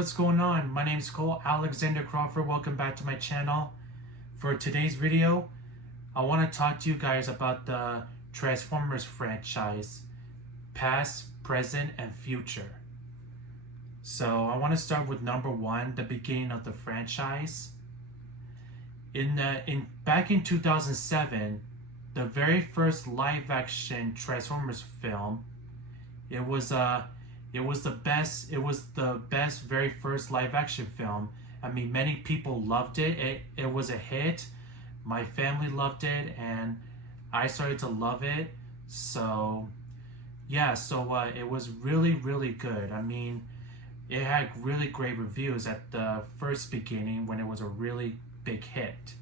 what's going on? My name is Cole Alexander Crawford. Welcome back to my channel. For today's video, I want to talk to you guys about the Transformers franchise, past, present, and future. So I want to start with number one, the beginning of the franchise. Back in 2007, the very first live-action Transformers film, it was the best very first live action film. I mean, many people loved it. It was a hit. My family loved it and I started to love it. So yeah, it was really, really good. I mean, it had really great reviews at the first beginning when it was a really big hit,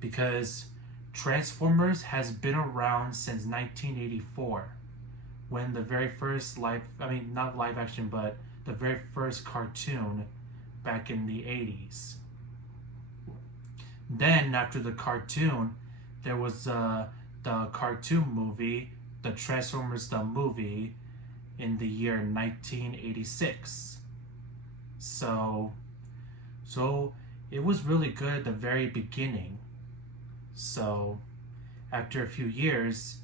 because Transformers has been around since 1984. When the very first not live action, but the very first cartoon back in the 80s. Then after the cartoon, there was the cartoon movie, the Transformers the movie, in the year 1986. So it was really good at the very beginning. So after a few years,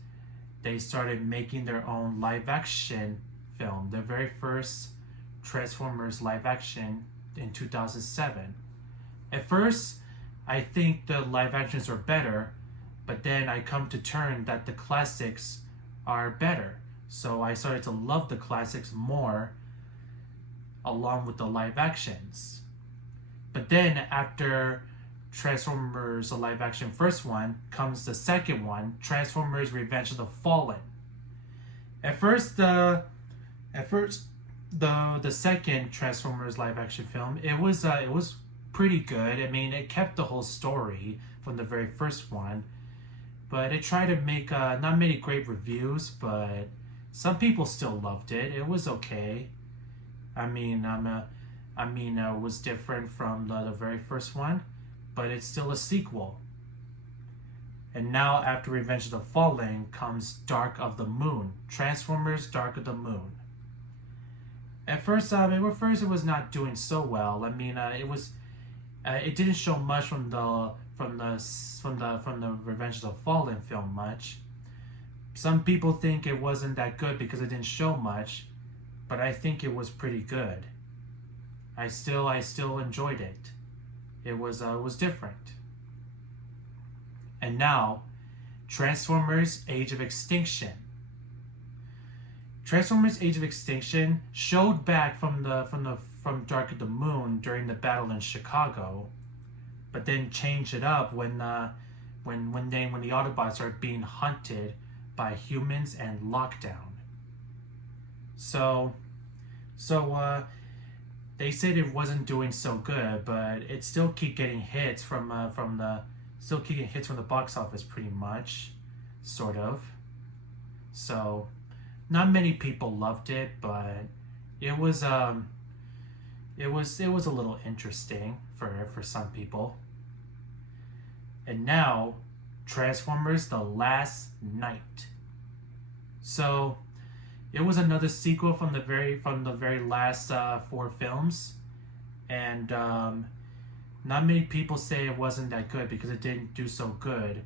they started making their own live action film, their very first Transformers live action in 2007. At first, I think the live actions are better, but then I come to term that the classics are better. So I started to love the classics more along with the live actions. But then after Transformers, the live action first one, comes the second one, Transformers Revenge of the Fallen. At first the second Transformers live action film, it was pretty good. I mean, it kept the whole story from the very first one, but it tried to make not many great reviews, but some people still loved it. It was okay. I mean, it was different from the very first one, but it's still a sequel. And now after Revenge of the Fallen comes Dark of the Moon, Transformers Dark of the Moon. At first, it was not doing so well. I mean, it didn't show much from the Revenge of the Fallen film much. Some people think it wasn't that good because it didn't show much, but I think it was pretty good. I still enjoyed it. It was different. And now, Transformers Age of Extinction. Transformers Age of Extinction showed back from Dark of the Moon during the battle in Chicago, but then changed it up when the Autobots are being hunted by humans and Lockdown. So they said it wasn't doing so good, but it still keep getting hits from the box office pretty much, sort of. So not many people loved it, but it was a little interesting for some people. And now Transformers The Last Knight. So it was another sequel from the very last 4 films, and not many people say it wasn't that good because it didn't do so good,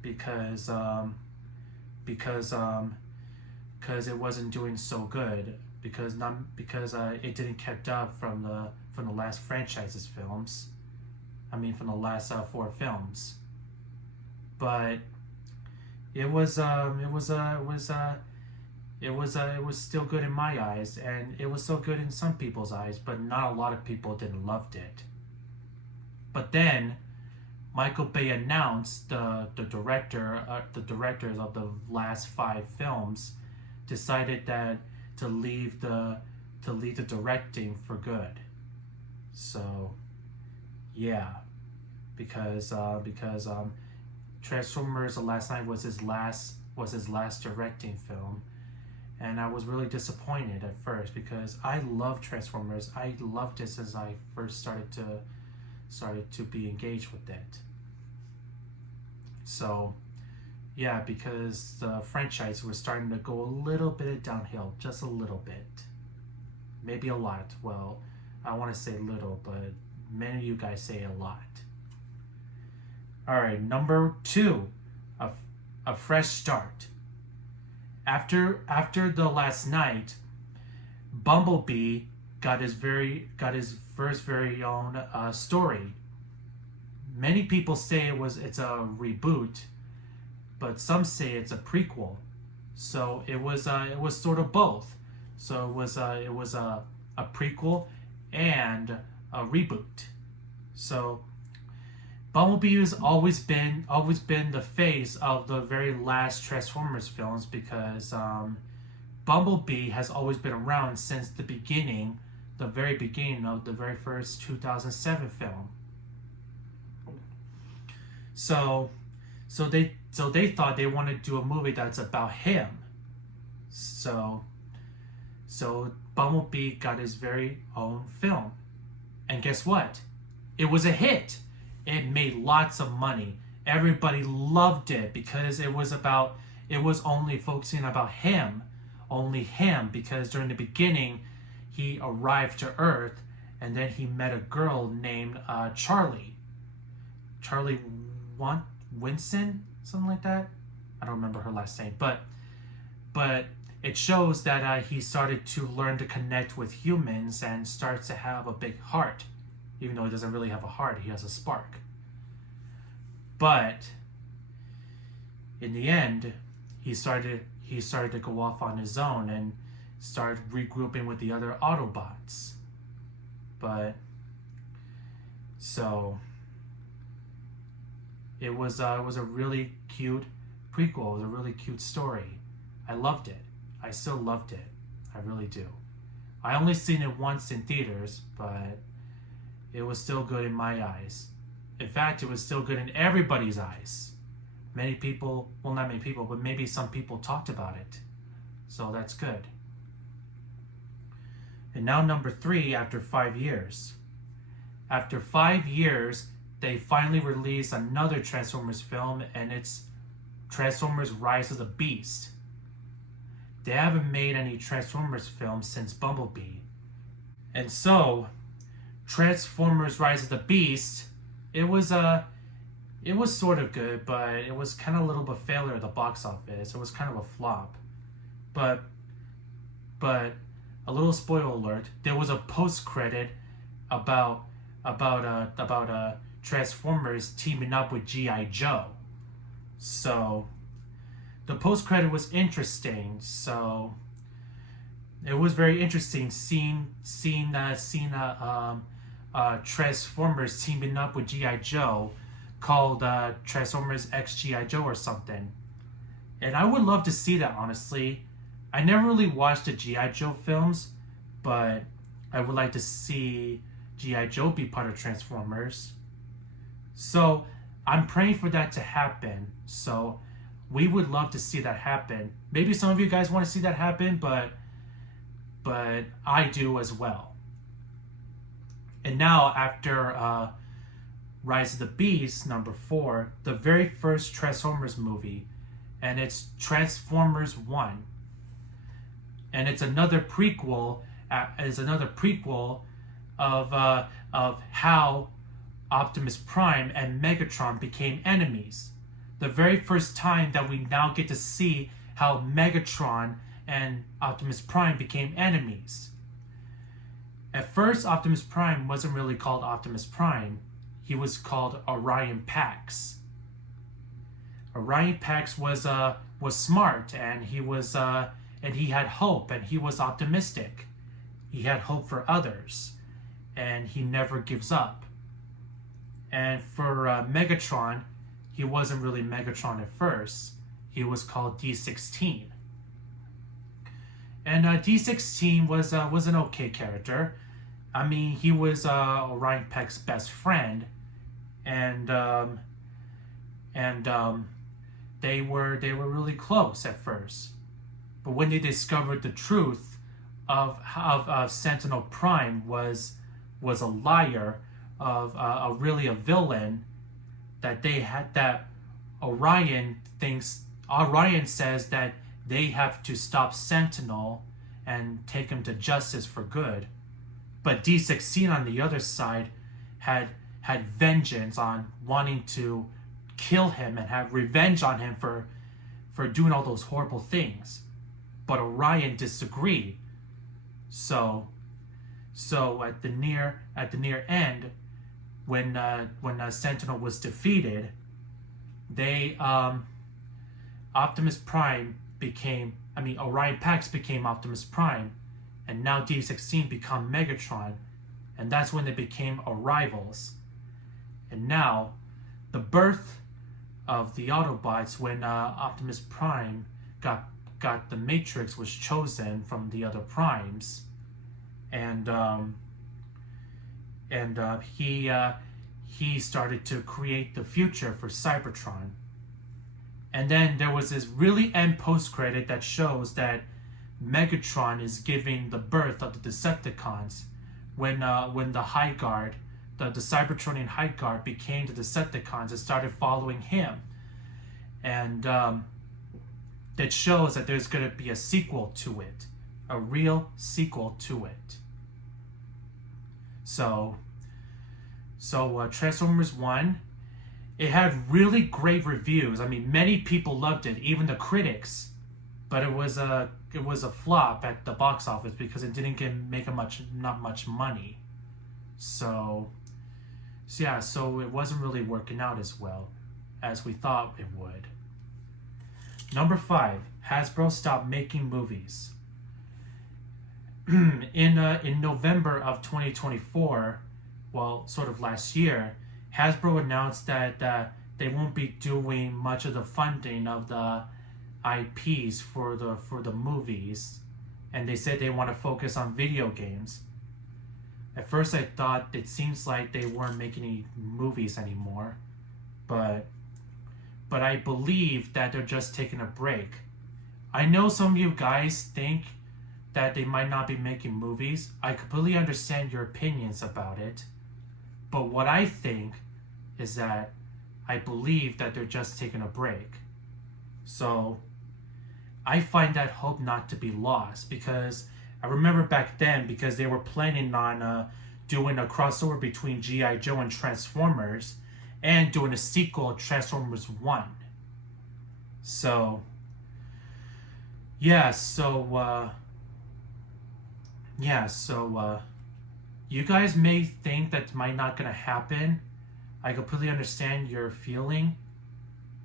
because it wasn't doing so good because it didn't kept up from the last franchise's films. I mean, from the last 4 films, but it was still good in my eyes, and it was so good in some people's eyes, but not a lot of people didn't loved it. But then Michael Bay announced the directors of the last 5 films decided that to leave the directing for good. So yeah, because Transformers The Last Knight was his last directing film. And I was really disappointed at first because I love Transformers. I loved it since I first started to be engaged with it. So yeah, because the franchise was starting to go a little bit downhill, just a little bit. Maybe a lot. Well, I want to say little, but many of you guys say a lot. All right, number 2, a fresh start. After the last night, Bumblebee got his first very own story. Many people say it's a reboot, but some say it's a prequel. So it was sort of both. So it was a prequel and a reboot. So Bumblebee has always been the face of the very last Transformers films, because Bumblebee has always been around since the very beginning of the very first 2007 film. So they thought they wanted to do a movie that's about him. So Bumblebee got his very own film. And guess what? It was a hit. It made lots of money. Everybody loved it because it was only focusing about him. Only him, because during the beginning he arrived to Earth and then he met a girl named Charlie Winston, something like that. I don't remember her last name, but it shows that he started to learn to connect with humans and starts to have a big heart, even though he doesn't really have a heart. He has a spark. But in the end, he started to go off on his own and start regrouping with the other Autobots. But so it was a really cute prequel. It was a really cute story. I loved it. I still loved it. I really do. I only seen it once in theaters, but it was still good in my eyes. In fact, it was still good in everybody's eyes. Many people, well, not many people, but maybe some people talked about it. So that's good. And now number 3, after 5 years. After 5 years, they finally released another Transformers film, and it's Transformers Rise of the Beast. They haven't made any Transformers films since Bumblebee. And so, Transformers Rise of the Beast, it was sort of good, but it was kind of a little bit failure at the box office. It was kind of a flop. But a little spoiler alert, there was a post-credit about Transformers teaming up with G.I. Joe. So the post-credit was interesting. So it was very interesting seeing Transformers teaming up with G.I. Joe, called Transformers X G.I. Joe or something. And I would love to see that, honestly. I never really watched the G.I. Joe films, but I would like to see G.I. Joe be part of Transformers. So I'm praying for that to happen. So we would love to see that happen. Maybe some of you guys want to see that happen, but I do as well. And now, after Rise of the Beast, number 4, the very first Transformers movie, and it's Transformers 1. And it's another prequel. Of how Optimus Prime and Megatron became enemies. The very first time that we now get to see how Megatron and Optimus Prime became enemies. At first, Optimus Prime wasn't really called Optimus Prime. He was called Orion Pax. Orion Pax was smart, and he had hope, and he was optimistic. He had hope for others, and he never gives up. And for Megatron, he wasn't really Megatron at first. He was called D16. And D16 was an okay character. I mean, he was Orion Pax's best friend, and they were really close at first. But when they discovered the truth of Sentinel Prime was a liar, of really a villain, that Orion says that they have to stop Sentinel and take him to justice for good. But D16 on the other side had vengeance on wanting to kill him and have revenge on him for doing all those horrible things. But Orion disagreed. So at the near end, when Sentinel was defeated, they Optimus Prime became, Orion Pax became Optimus Prime, and now D16 become Megatron, and that's when they became rivals. And now, the birth of the Autobots, when Optimus Prime got the Matrix, was chosen from the other primes, and he started to create the future for Cybertron. And then there was this really end post credit that shows that Megatron is giving the birth of the Decepticons when the High Guard, the Cybertronian High Guard, became the Decepticons and started following him. And that shows that there's going to be a sequel to it, a real sequel to it. So Transformers 1, it had really great reviews. Many people loved it, even the critics. But it was a flop at the box office because it didn't make not much money. So it wasn't really working out as well as we thought it would. Number 5, Hasbro stopped making movies. In November of 2024, well, sort of last year, Hasbro announced that they won't be doing much of the funding of the IPs for the movies, and they said they want to focus on video games. At first I thought it seems like they weren't making any movies anymore, but I believe that they're just taking a break. I know some of you guys think that they might not be making movies. I completely understand your opinions about it, but what I think is that I believe that they're just taking a break. So I find that hope not to be lost, because I remember back then, because they were planning on doing a crossover between G.I. Joe and Transformers, and doing a sequel, Transformers 1. You guys may think that might not gonna happen. I completely understand your feeling,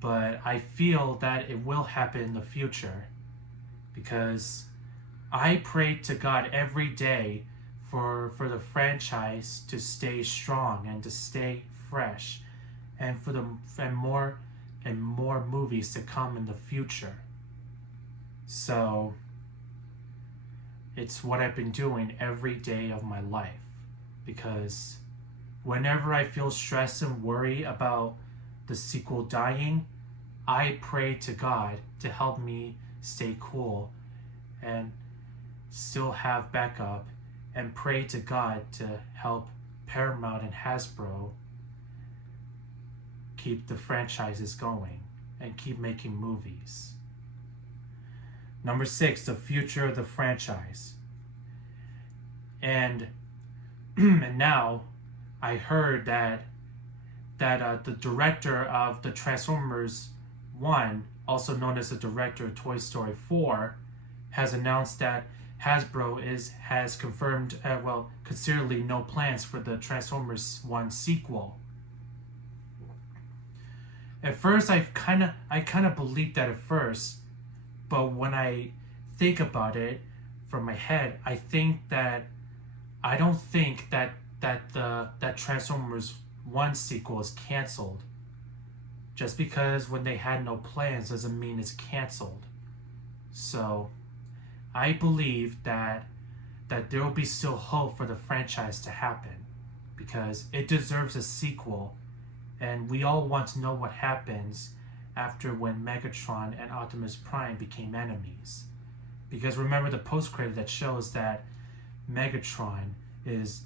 but I feel that it will happen in the future, because I pray to God every day for the franchise to stay strong and to stay fresh, and more movies to come in the future. So it's what I've been doing every day of my life, because whenever I feel stress and worry about the sequel dying, I pray to God to help me stay cool and still have backup, and pray to God to help Paramount and Hasbro keep the franchises going and keep making movies. Number 6, the future of the franchise. And now I heard that the director of the Transformers 1, also known as the director of Toy Story 4, has announced that Hasbro has confirmed, considerably no plans for the Transformers 1 sequel. At first, I kind of believed that at first, but when I think about it from my head, I don't think that Transformers 1 sequel is canceled. Just because when they had no plans doesn't mean it's canceled. So I believe that there will be still hope for the franchise to happen, because it deserves a sequel, and we all want to know what happens after when Megatron and Optimus Prime became enemies. Because remember the post-credit that shows that Megatron is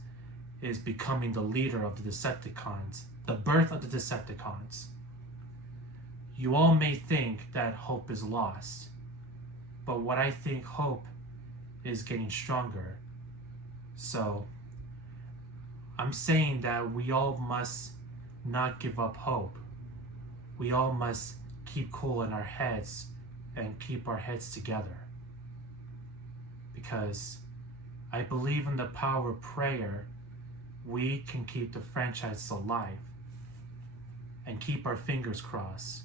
becoming the leader of the Decepticons, the birth of the Decepticons. You all may think that hope is lost, but what I think, hope is getting stronger. So I'm saying that we all must not give up hope. We all must keep cool in our heads and keep our heads together. Because I believe in the power of prayer, we can keep the franchise alive and keep our fingers crossed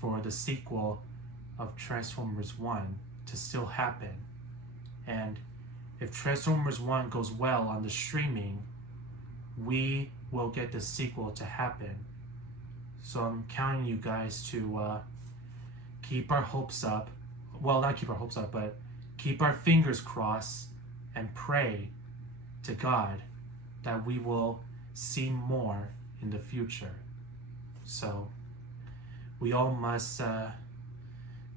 for the sequel of Transformers 1 to still happen. And if Transformers 1 goes well on the streaming, we will get the sequel to happen. So I'm counting you guys to keep our hopes up. Well, not keep our hopes up, but keep our fingers crossed and pray to God that we will see more in the future. So we all must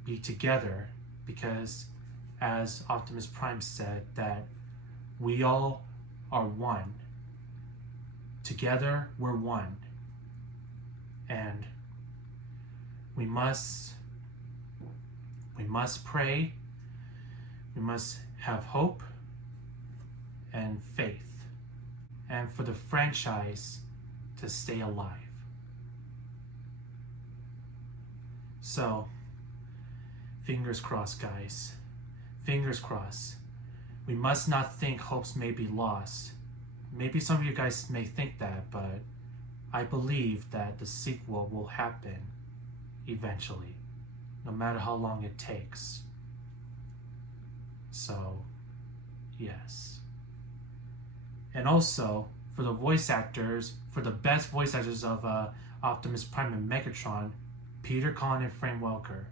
be together, because as Optimus Prime said, that we all are one. Together we're one. And we must pray, we must have hope and faith, and for the franchise to stay alive. So, fingers crossed, guys. Fingers crossed. We must not think hopes may be lost. Maybe some of you guys may think that, but I believe that the sequel will happen eventually, no matter how long it takes. So, yes. And also, for the voice actors, for the best voice actors of Optimus Prime and Megatron, Peter Cullen and Frank Welker.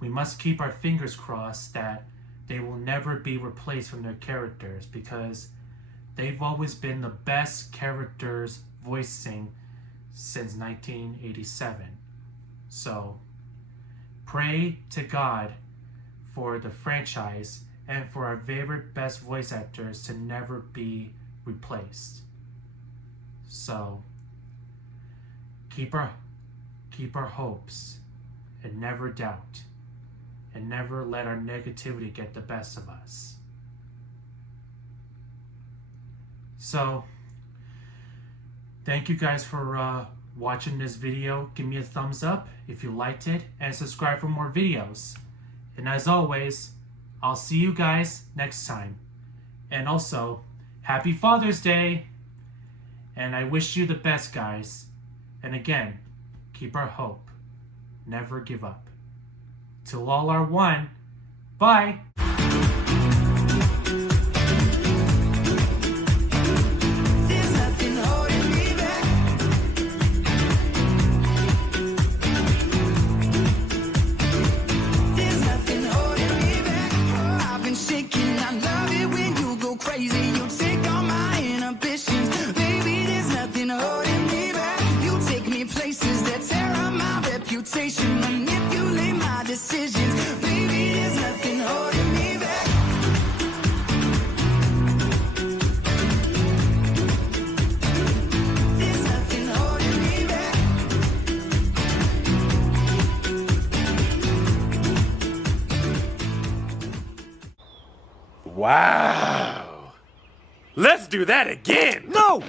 We must keep our fingers crossed that they will never be replaced from their characters, because they've always been the best characters voicing since 1987. So, pray to God for the franchise and for our favorite best voice actors to never be replaced. So, keep our hopes and never doubt, and never let our negativity get the best of us. So, thank you guys for watching this video. Give me a thumbs up if you liked it, and subscribe for more videos. And as always, I'll see you guys next time. And also, Happy Father's Day! And I wish you the best, guys. And again, keep our hope. Never give up. Till all are one. Bye! Manipulate my decisions. Baby, there's nothing holding me back. There's nothing holding me back. Wow. Let's do that again. No!